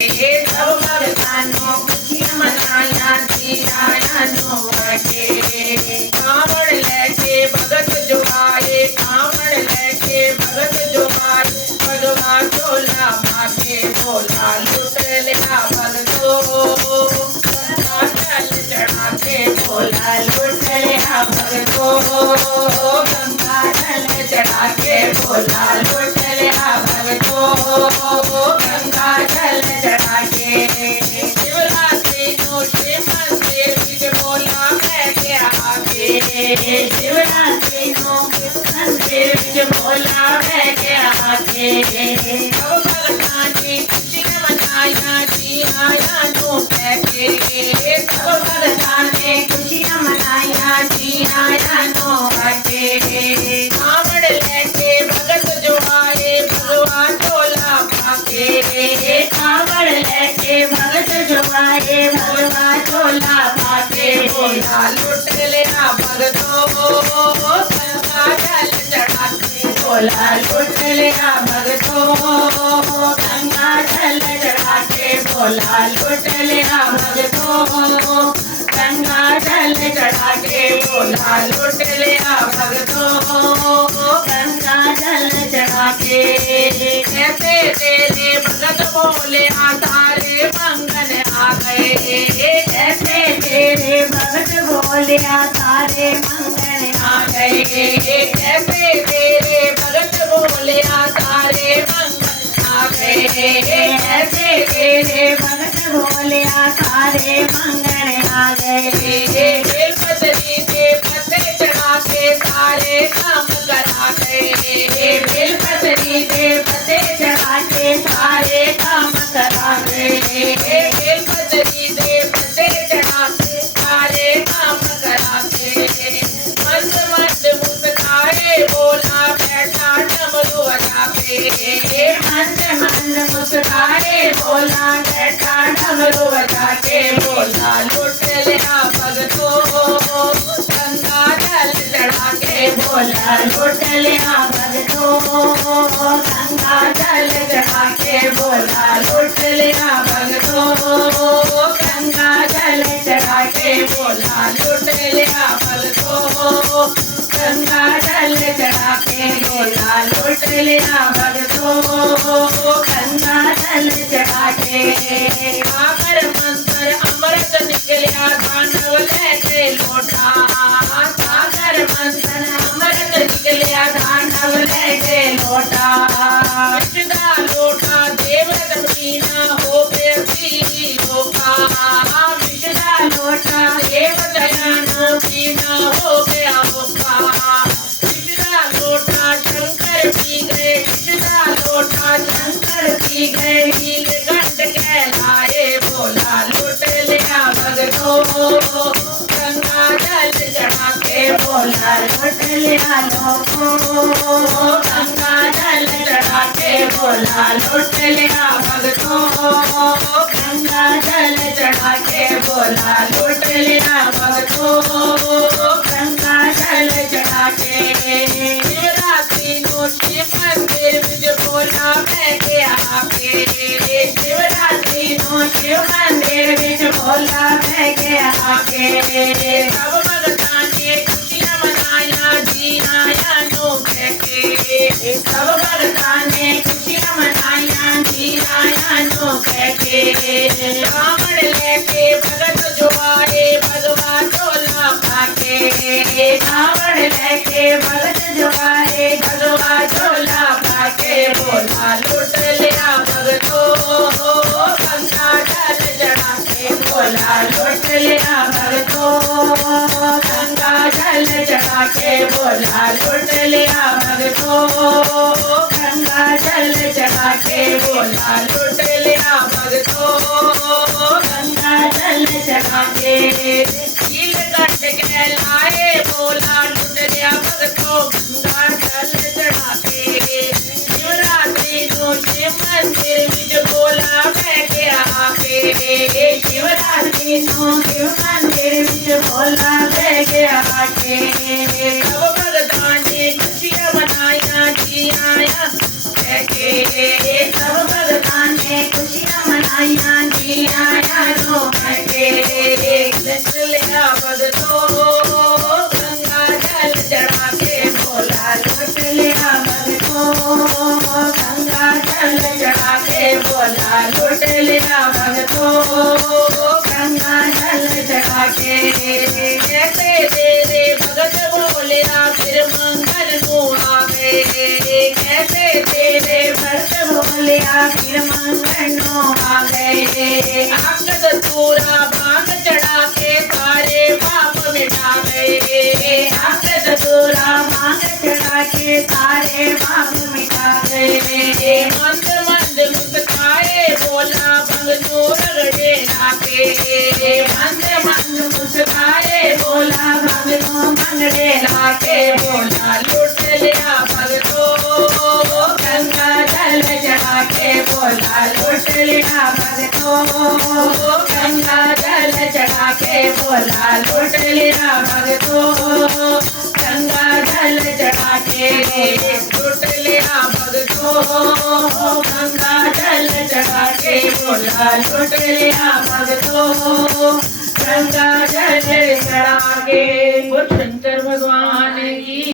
सब भगतानों खुशियां मनाया जी आया नौवर के। कांवड़ लेके भगत जो आए, कांवड़ लेके भगत जो आए, भगवा चोला माथे बोला लुट लिया भगतो। गंगा जल चढ़ा के बोला लुट लिया भगतो। गंगा जल चढ़ा के बोला लुट लिया भगतो। गंगा जल चढ़ा के शिवरात्रि नो शिव मंदिर विच बोला मैं क्या आगे। शिवरात्रि नो मंदिर विच बोला मैं क्या आगे। सब भगतां जी खुशियां मनाया जी आया नूं कहके। सब भगतां ने खुशियां मनाया जी आया नूं कहके। कांवड़ लेके भगत जो आए, भगवा चोला पाके। कांवड़ लेके भगत जो आए, भगवा चोला पाके। बोला लुट लिया भगतो। गंगा जल चढ़ा के बोला लुट लिया भगतो। गंगा जल चढ़ा के बोला लुट लिया भगतो। गंगा जल चढ़ा के बोला लुट लिया भगतो। गंगा जल चढ़ा के कैसे तेरे भगत बोले सारे मंगन आ गए। कैसे तेरे भगत बोले सारे मंगन आ गए। कैसे तेरे भगत बोले सारे मंगन आ गए। कैसे तेरे भगत बोले सारे मंगन आ गए। बेलपत्री के पत्ते चढ़ा के सारे काम करा गए। बेलपत्री के पत्ते चढ़ा के सारे काम करा गए। बेलपत्री के पत्ते चढ़ा के सारे काम करा गए। मंद मंद मुस्काए बोला बैठा डमरू बजा के। मंद मंद मुस्काए बोला बैठा डमरू बजा के। बोला लुट लिया भगतो। गंगा जल चढ़ा के बोला लुट लिया भगतो। गंगा जल चढ़ा के बोला लुट लिया भगतो। गंगा जल चढ़ा के बोला लुट लिया भगतो। गंगा जल चढ़ा के बोला लुट लिया भगतो। गंगा जल चढ़ा के सागर मंतर अमृत निकलिया दानव लेके लोटा। सागर मंतर अमृत निकलिया दानव लेके लोटा। विषदा लोटा देवत पीना हो बेसी लोका। विषदा लोटा देवत पीना हो गया होका। विषदा लोटा शंकर पी गए। विषदा लोटा शंकर पी गए। नीलकंठ कहलाए बोला लुट लिया भगतो। गंगा जल चढ़ा के बोला लुट लिया लोको। गंगा जल चढ़ा के बोला लुट लिया भगतो। गंगा जल चढ़ा के बोला लुट लिया भगतो। गंगा जल चढ़ा के शिवरात्रि नो शिव मंदिर विच बोला मैं क्या आके। शिवरात्रि नो शिव मंदिर विच बोला मैं क्या आके। सब भगतां ने खुशियां मनाया जी आया नूं कहके। सब भगतां ने खुशियां मनाया जी आया नूं कहके। कांवड़ लेके भगत जो आए, भगवा चोला पाके। कांवड़ लेके भगत जो आए, भगवा चोला पाके। बोला लुट लिया भगतो। गंगा जल चढ़ा के बोला लुट लिया भगतो। गंगा जल चढ़ा के बोला लुट लिया भगतो। गंगा जल चढ़ा के बोला लुट लिया भगतो। गंगा जल चढ़ा के नीलकंठ कहलाए बोला लुट लिया भगतो। गंगा जल चढ़ा के शिवरात्रि नो शिव मंदिर विच बोला मैं क्या आके। शिवरात्रि नो शिव मंदिर विच बोला मैं क्या आके। सब भगतां ने खुशियां मनाया जी आया कहके। सब भगतां ने खुशियां मनाई नो बैठे लिया भगतो गंगा जल चढ़ा के बोला लुट लिया भगतो गंगा जल चढ़ा के बोला लुट लिया भगतो गंगा जल चढ़ा के कैसे तेरे भगत बोलिया फिर मंगल नू आवे कैसे तेरे भगत बोलिया फिर मंगल नू आवे अंगद तूरा भांग चढ़ा के सारे पाप मिटावे अंगद तूरा भांग चढ़ा के सारे पाप मिटावे मंद मंद मुस्काए बोला भंग नू रगड़े लाके मंद मंद मुस्काए बोला भंग नू मंगड़े लाके बोला लुट लिया भगतो गंगा जल चढ़ा के बोला लुट लिया भगतो गंगा जल चढ़ा के बोला लुट लिया भगतो गंगा जल चढ़ा के लुट लिया भगतो गंगा जल चढ़ा के बोला लुट लिया भगतो गंगा जल चढ़ा के। शंकर भगवान